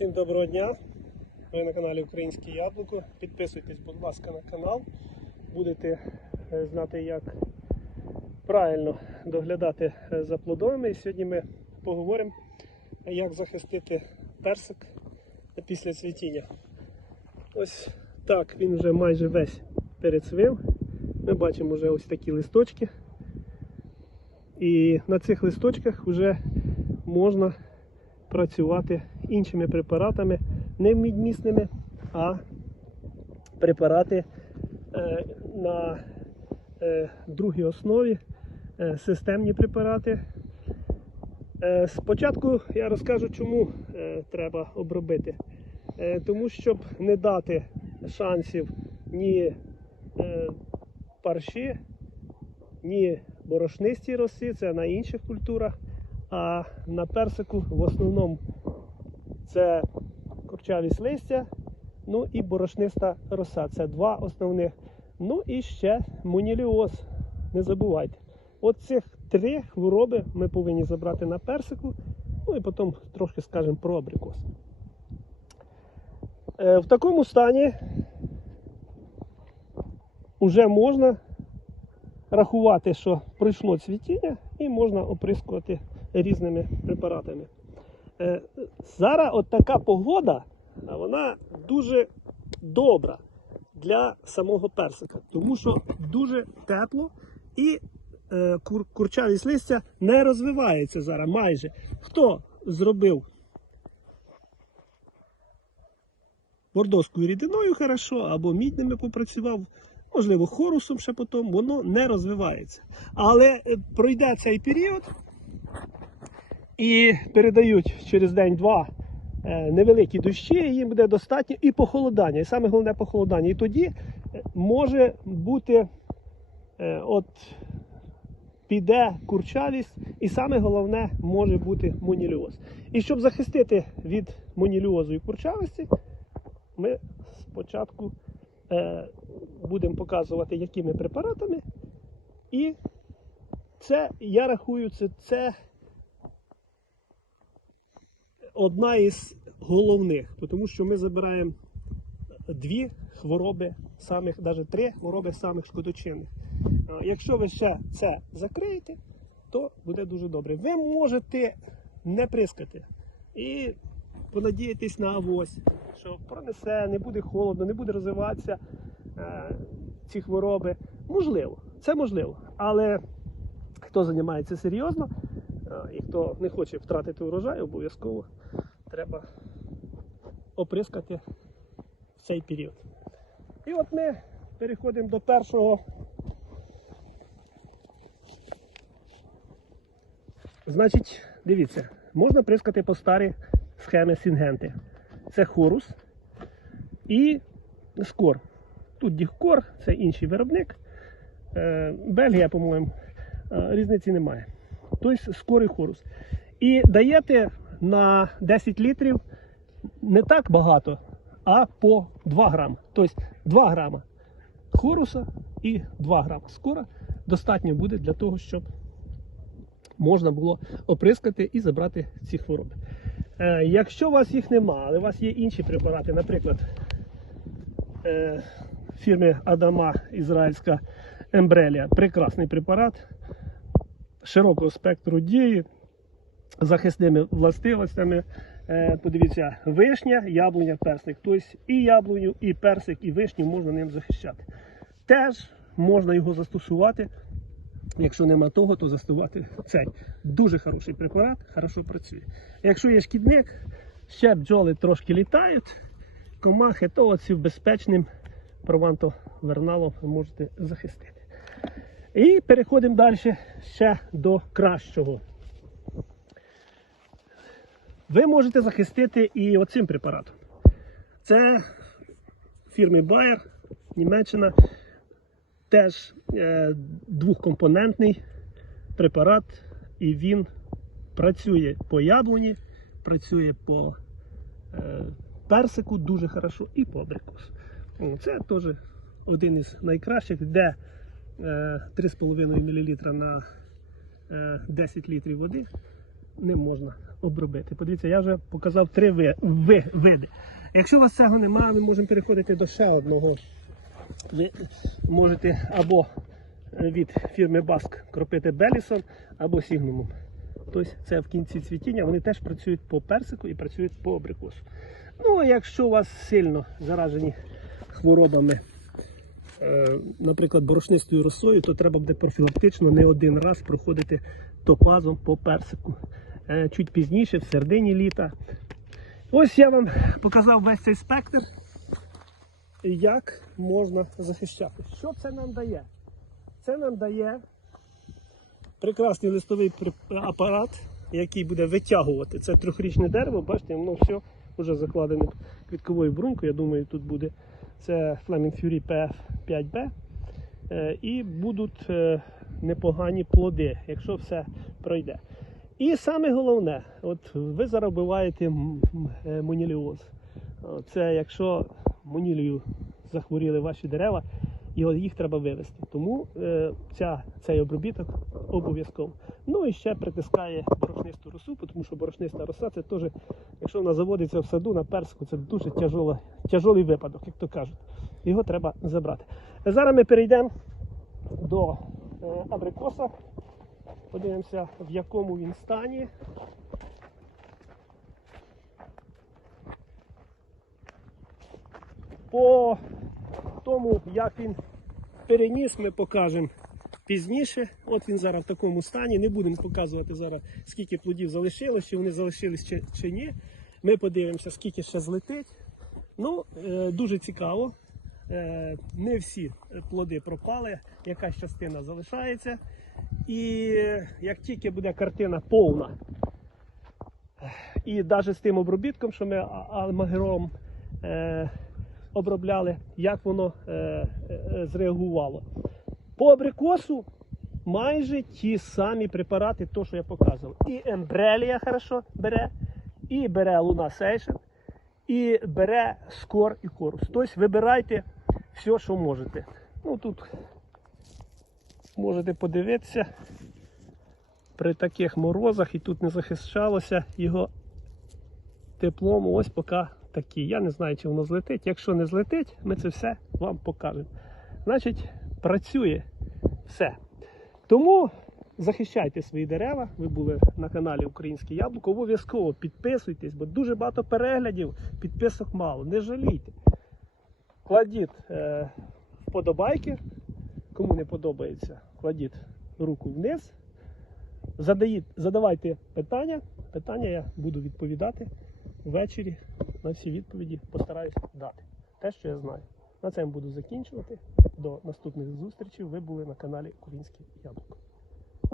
Всім доброго дня! Ви на каналі Українське Яблуко. Підписуйтесь, будь ласка, на канал. Будете е, знати, як правильно доглядати е, за плодовими. І сьогодні ми поговоримо, як захистити персик після цвітіння. Ось так, він вже майже весь перецвів. Ми бачимо вже ось такі листочки. І на цих листочках вже можна працювати іншими препаратами, не мідмісними, а препарати е, на е, другій основі, е, системні препарати. Спочатку я розкажу, чому треба обробити. Тому щоб не дати шансів ні парші, ні борошнистій роси, це на інших культурах. А на персику в основному це курчавість листя, ну і борошниста роса. Це два основних. Ну і ще моніліоз. Не забувайте. От цих три хвороби ми повинні забрати на персику. Ну і потім трошки скажемо про абрикос. Е, В такому стані вже можна рахувати, що пройшло цвітіння, і можна оприскувати різними препаратами. Е, Зараз от така погода, вона дуже добра для самого персика, тому що дуже тепло і е, кур, курчавість листя не розвивається зараз майже. Хто зробив бордоською рідиною хорошо, або мідними попрацював, можливо, хорусом ще потім, воно не розвивається. Але е, пройде цей період, і передають через день-два е, невеликі дощі, їм буде достатньо і похолодання. І саме головне похолодання. І тоді е, може бути е, от піде курчавість, і саме головне може бути моніліоз. І щоб захистити від моніліозу і курчавості, ми спочатку будемо показувати, якими препаратами. І це, я рахую, це, це одна із головних, тому що ми забираємо дві хвороби, самих, навіть три хвороби самих шкодочинних. Якщо ви ще це закриєте, то буде дуже добре. Ви можете не прискати і понадіятись на авось, що пронесе, не буде холодно, не буде розвиватися е, ці хвороби. Можливо, це можливо. Але хто займається серйозно е, і хто не хоче втратити урожай, обов'язково треба оприскати в цей період. І от ми переходимо до першого. Значить, дивіться, можна прискати по старій схемі Сінгенти. Це хорус і скор. Тут діхкор, це інший виробник. Е, Бельгія, по-моєму, е, різниці немає. Тобто скор і хорус. І даєте на 10 літрів не так багато, а по 2 грама. Тобто 2 грама хоруса і 2 грама скора достатньо буде для того, щоб можна було оприскати і забрати ці хвороби. Е, якщо у вас їх нема, але у вас є інші препарати, наприклад, е, фірми Адама Ізраїльська Ембрелія, прекрасний препарат широкого спектру дії, захисними властивостями. Е, Подивіться, вишня, яблуня, персик. Тобто і яблуню, і персик, і вишню можна ним захищати. Теж можна його застосувати. Якщо нема того, то застосувати цей. Дуже хороший препарат, хорошо працює. Якщо є шкідник, ще бджоли трошки літають, комахи, то оцим безпечним провантоверналом можете захистити. І переходимо далі ще до кращого. Ви можете захистити і оцим препаратом. Це фірми Bayer, Німеччина. Теж е, двохкомпонентний препарат, і він працює по яблуні, працює по е, персику дуже хорошо і по абрикосу. Це теж один із найкращих, де е, 3,5 мл на е, 10 літрів води не можна обробити. Подивіться, я вже показав три ви, ви, види. Якщо у вас цього немає, ми можемо переходити до ще одного. Ви можете або від фірми Баск кропити Белісон, або Сігнумом. Тобто це в кінці цвітіння, вони теж працюють по персику і працюють по абрикосу. Ну, а якщо у вас сильно заражені хворобами, е, наприклад, борошнистою росою, то треба буде профілактично не один раз проходити топазом по персику. Е, Чуть пізніше, в середині літа. Ось я вам показав весь цей спектр, як можна захищати. Що це нам дає? Це нам дає прекрасний листовий апарат, який буде витягувати. Це трьохрічне дерево, бачите, воно все вже закладене квітковою брунькою. Я думаю, тут буде це Flaming Fury PF5B. Е, І будуть е, непогані плоди, якщо все пройде. І саме головне, от ви зараз вбиваєте м- м- е, моніліоз. Це якщо монілію захворіли ваші дерева, і їх треба вивести. Тому е, ця, цей обробіток обов'язково. Ну і ще притискає борошнисту росу, тому що борошниста роса це теж, якщо вона заводиться в саду на персику, це дуже тяжола, тяжолий випадок, як то кажуть. Його треба забрати. Зараз ми перейдемо до е, абрикоса. Подивимося, в якому він стані. По тому, як він переніс, ми покажемо пізніше. От він зараз в такому стані. Не будемо показувати зараз, скільки плодів залишилось, чи вони залишились чи, чи ні. Ми подивимося, скільки ще злетить. Ну, е, дуже цікаво. Е, не всі плоди пропали, якась частина залишається. І як тільки буде картина повна, і навіть з тим обробітком, що ми алмагером е, обробляли, як воно е, зреагувало. По абрикосу майже ті самі препарати, то, що я показував. І ембрелія хорошо бере, і бере Луна Сейшн, і бере скор і корус. Тобто вибирайте все, що можете. Ну тут можете подивитися при таких морозах і тут не захищалося його теплом. Ось поки такі. Я не знаю, чи воно злетить. Якщо не злетить, ми це все вам покажемо. Значить, працює все. Тому захищайте свої дерева. Ви були на каналі Українське Яблуко. Обов'язково підписуйтесь, бо дуже багато переглядів, підписок мало. Не жалійте. Кладіть е, вподобайки. Кому не подобається, кладіть руку вниз. Задаїть, задавайте питання. Питання я буду відповідати ввечері. На всі відповіді постараюсь дати. Те, що я знаю. На цьому буду закінчувати. До наступних зустрічей. Ви були на каналі Українське Яблуко.